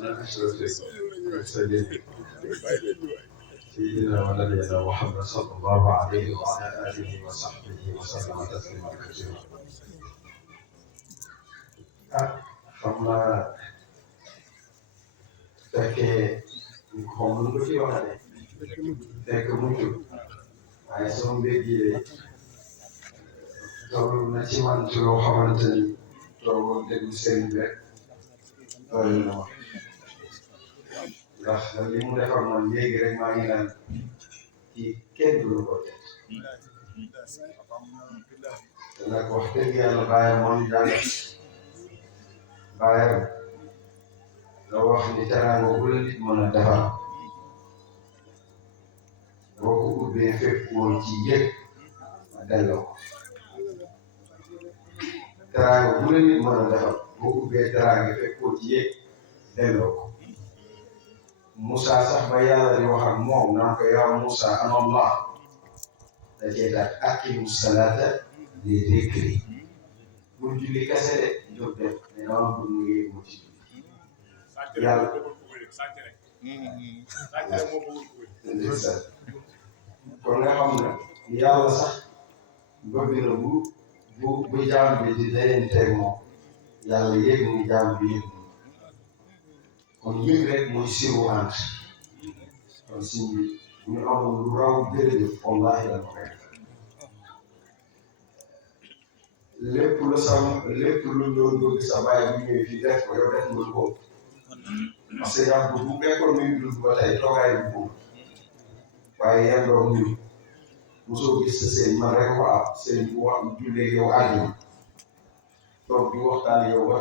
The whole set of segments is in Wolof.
على أشرف المرسلين سيدنا ونبينا محمد صلى الله عليه وعلى آله وصحبه وسلم تسليما كثيرا. xam naa fekkee xaw ma nu ko ci waxee fekk mucc waaye sama mbir yi toll na ci man ci loo xamante ni toogoo déglu sëriñ bi rek doy na ma ndax li mu defar man léegi rek maa ngi naan ci kenn du ko def te nag wax dëgg yàlla bàyyi moo ñu jàngal bàyyi la wax ni teraanga bu la nit mën a defar boo ko ubbee fekk woon ci yëg ma delloo ko teraanga bu la nit mën a defar boo ubbee teraanga fekk woon ci yëg delloo ko Moussa sax ba yàlla di wax ak moom naan ko yaa Moussa ana Allah da cee tax aqimu salaata li dhikri bul julli kese de jóg def mais dama bëgg nga yëg mu ci yàlla kon nga xam ne yàlla sax bëgg na bu jaam bi di dayanteeg moom yàlla yëg ni jaam bi yëg kon yëg rek mooy siru ànd kon si ñu amoon lu raw jërëjëf wallaahi la ko def lépp lu doon bëgg sa bàyyi bu ñëwee fii def ko yow def nga ko parce que yàlla bu fekkoon muy dund ba tey toogaay bu boobu waaye yan doom ñun mosoo gis sa seen man rek ko am seen bu wax jullee yow àjjuma toog di waxtaan yow ba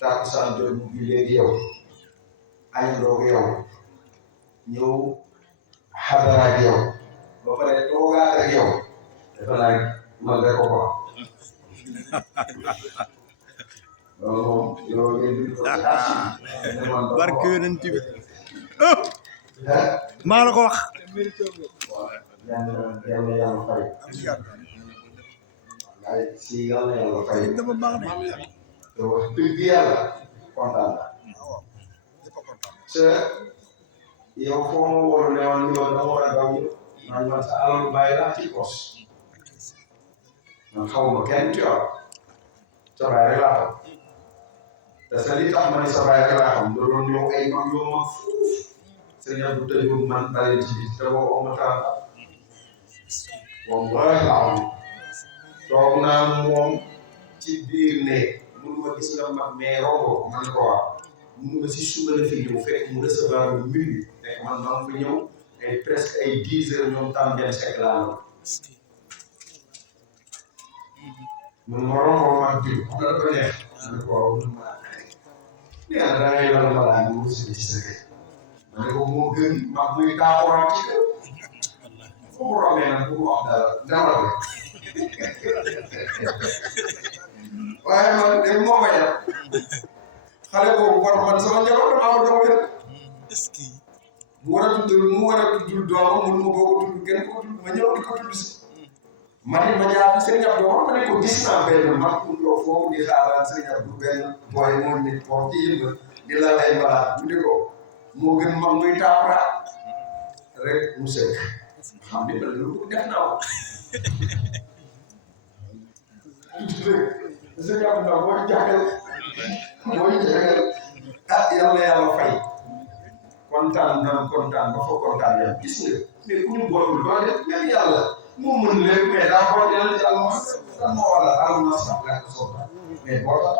takkusaan jot bu jullee yow añandoo yow ñëw xadara ak yow ba pare toogaat ak yow dafa naa man rek ko quoi loolu moom yow ngeen di ko barke yonent bi maa la ko wax yàlla fay waaye si yàlla fay dama baax te wax dëgg yàlla kontaan na te yow foo ma wóor ne woon yow dama war a daw man sa alalu bàyyi laa ci pos man xaw ma kenn ci yow sa bàyyi rek laa xam te sa li tax ma ne sa bàyyi rek laa xam da doon ñëw ay mag yoo ma fuuf sëñ Abdou tëjoo man dalee ci biir te boo ma taranta moom wala laa xam toog naa moom ci biir ne mun ma gis nga mag mais rombo man ko wax mun nga si suba la fi ñëw fekk mu recevoir lu minuit fekk man maa ngi fi ñëw ay presque ay 10 heures ñoom tam dem sekk laa la mun ma rombo mag bi xam nga ko neex man ko wax mun ma nee na da ngay lal balaa ñu wut si ci sa kër ma ne ko moo gën mag muy taaxuraan ci kër foo mu rombee nag bu wax dara dara rek waaye man de moo ma yàq xale boobu war man sama njaboot dama am doom yëpp mu war a tudd doomam mun ma boo ko tudd kenn ko tudd ma ñëw di ko tudd si man it ma jaar sëñ Abdou ma ne ko gis naa benn mag mu toog foofu di xaaraan sëñ Abdou benn booy moo nit foofu ci yëngu di la lay balaa tudde ko moo gën mag muy taapara rek mu sëkk xam ne ba lu ko def naa ko sëñ Abdou mooy jàngal yàlla fay kontaan ba fa kontaan yàlla gis nga mais ku ñu boolul doo def même yàlla moo mën lépp mais daa ko yàlla yàlla moo wala alma sax la ko soxla mais boo tax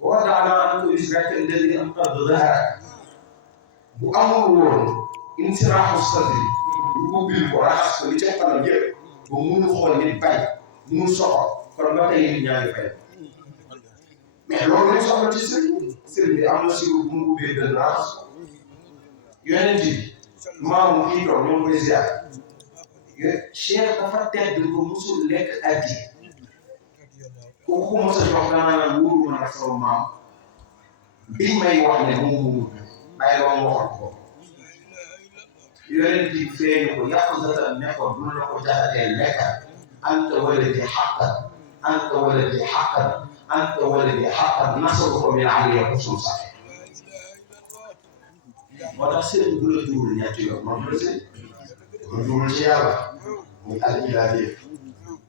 boo daanaa am ko gis rek ndel am ta dara bu amul woon insirahu sadri lu ko bil ko raxas ko li ca kanam yëpp ba mënu xool nit bay mënu soxla kon ba tey nit ñaa ngi fay mais loolu lañ soxla ci sëriñ bi am na si bu mu ubbee benn raxas yonent bi maamu kii toog ñoo koy ziar Cheikh dafa tedd ko musul lekk addi ku ko mos a jox danaa la wóoru ma nag sama maam biñ may wax ne moom mu bàyyi ba mu waxoon ko yonent bi feeñu ko yàq zata ne ko du la ko jaxatee lekkal anta waladi xaqan anta waladi haqqan nasabuka min aliya xusuusa moo tax sëriñ bu la juul ñetti yoon moom la sëriñ bu juul ci yàlla muy al ilahi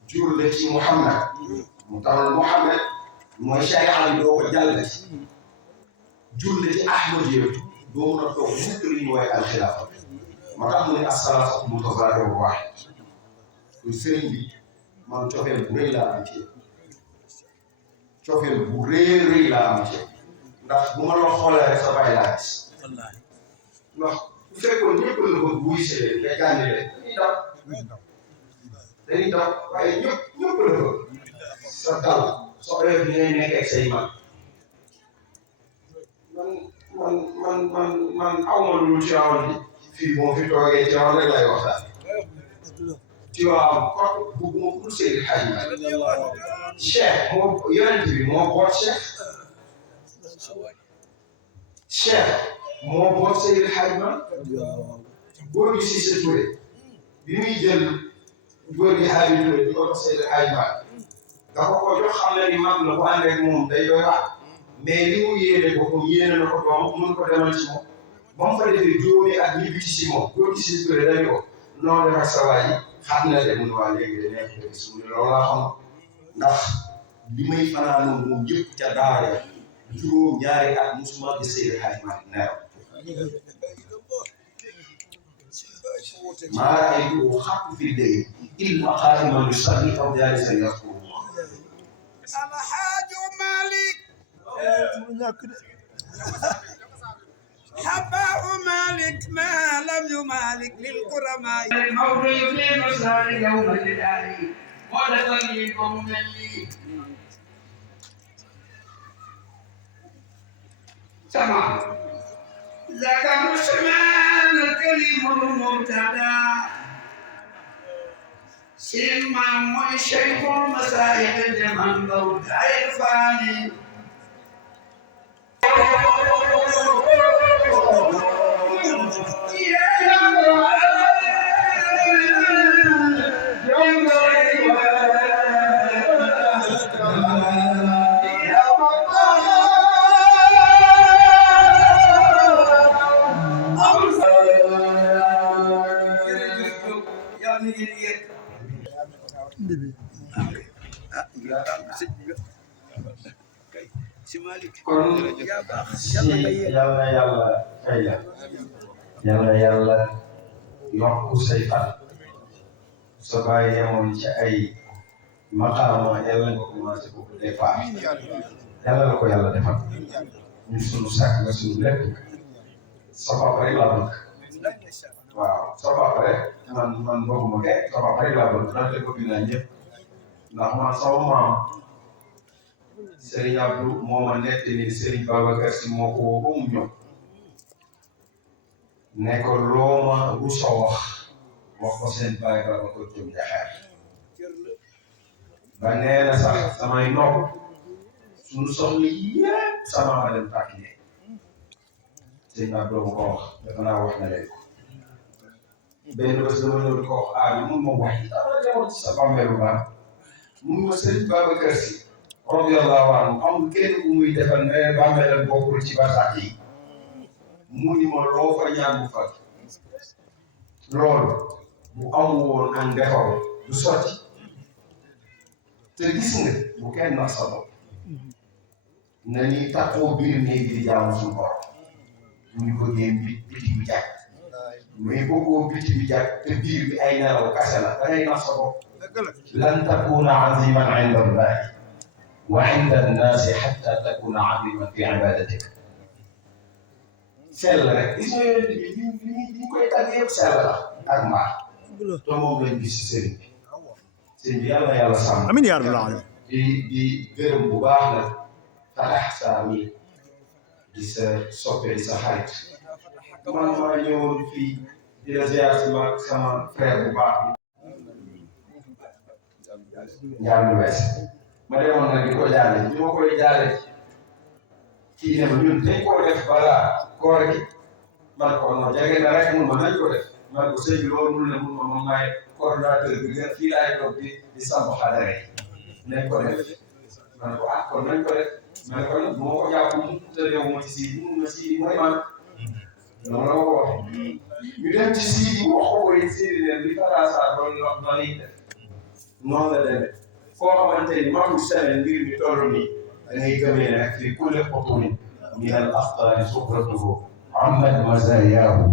juul la ci Muhammad mu tawal Muhammad mooy sharia bi doo ko jàllati juul la ci Ahmad yëpp doo mën a toog mukk li ñu woowee alxilaafa moo tax mu ne as-salaatu mutazaahiru waahid kuy sëriñ bi man cofeel bu rëy laa am ci cofeel bu rëy laa am ci ndax bu ma la xoolee rek sa bàyyi laa gis ndax bu fekkoon ñëpp la ko buy see nga jànni leen dañuy daw waaye ñëpp la ko sa dal sa oyof bi ngay nekk ak say mag man aw ma lu Tiwaawan bi fii moo fi toogee Tiwaawan rek lay waxtaan Tiwaawan kon bëgguma ku Seydi Hadji Malick Cheikh moo yonent bi moo boot Cheikh moo boot Seydi Hadji Malick góor gi Cissé Touré bi muy jël góor gi Hadji Touré di ko jox Seydi Hadji Malick dafa ko jox xam ne ni mag la bu ànd ak moom day doy waar mais li mu yéene boppam yéene na ko doom mun ko demal ci moom ba mu fa defee juróomi at ñibbi ci si moom góor gi Cissé Touré dañu ko noo def ak sa waa ji xam na de mun waa léegi de nekk na gis mu ne loolu laa xam ndax li may fanaanoon moom yëpp ca daara juróom ñaari at musuma gis Seydi Hadji Malick neew maa ra'aytuhu xattu fi layl illa qaa'iman yusalli aw jaalisan yazkuru Alxaaji Malick حباء مالك ما لم يمالك للكرماء المولى يفلي مسار يوم الجدال ولكم مني سمع ذاك مسلمان الكريم المرتدى سيما والشيخ المسايح الجمال ضوء عرفاني kon si yàlla fay la yàlla yokk say fan sa bàyyi yemoon ci ay maqaama yàlla nga commencé ko départ yàlla la ko yàlla defal ñun sunu sàkk nga sunu lépp sa papa rek laa bëgg waaw sa papa rek man bëgguma kenn sa papa rek laa bëgg donte bëgg naa ñëpp ndax man sama maam Serigne Abdou moo ma nekk ni Serigne Babacar Si moo ko woo ba mu ñëw ne ko loo ma rusa wax ko seen baay Babacar Diop Jaxaar ba nee na sax samay nopp suñu soxla yépp sama ma dem tàkkee Serigne Abdou ma ko wax dafa naa wax na leen ko benn bés dama ñëw di ko wax mun ma wax yi dama demoon ci sa bàmmeelu baax mun ma Serigne Babacar Si radiyallahu anhu amul kenn ku muy defal ne bàmmeelam bokkul ci basax yi mu ni ma loo fa ñaan bu fat loolu bu amul woon ak defar du sotti te gis nga bu kenn nax sa bopp nañuy taxoo biir néeg di jaamu suñu borom ñu bëggee biti bi jàkk mais bëggoo biti bi jàkk te biir bi ay nelaw kase la da ngay nax sa bopp lan takuna aziman inda allahi وعند الناس حتى تكون عظيما في عبادتك. sell rek gis nga yonent bi ñu koy tàgg yëpp sell la ak mbaax te moom lañ gis ci sëriñ bi sëriñ bi yàlla yàlla sàmm. amiin yaa rabbal aalamiin. di gërëm bu baax la Fatax Saa mi di sa soppe di sa xarit man maa ñëwoon fii di la ziar si sama frère bu baax bi Ndiaye West. ma demoon nag di ko jaale bi ma koy jaale kii ne ma ñun dañ koo def balaa koor gi man ko non jege na rek mun ma nañ ko def man ko sëñ bi loolu mun na mun ma man maay coordonnateur bi nga fii laay toog di sàmm xadare nañ ko def ma ne ko ah kon nañ ko def ma ne ko nag moo ko jàpp mu tëddee wu ma ci Sidi mu ma Sidi mooy man noonu la ma ko waxee ñu dem ci Sidi wax ko koy Sidi leen li Faransa doon wax noonu lay def noonu la demee foo xamante ni matul semaine mbir mi toll nii da ngay gëmee ne ak fii kulli xutuni min al axtaari sukratuhu ammat mazayaahu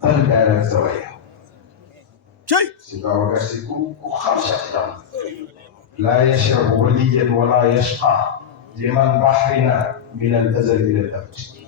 tandaara zawayaahu si Babacar Si ku xam sax laa yashrabu waliyan wala yashqa liman bahrina min al azal ila al abad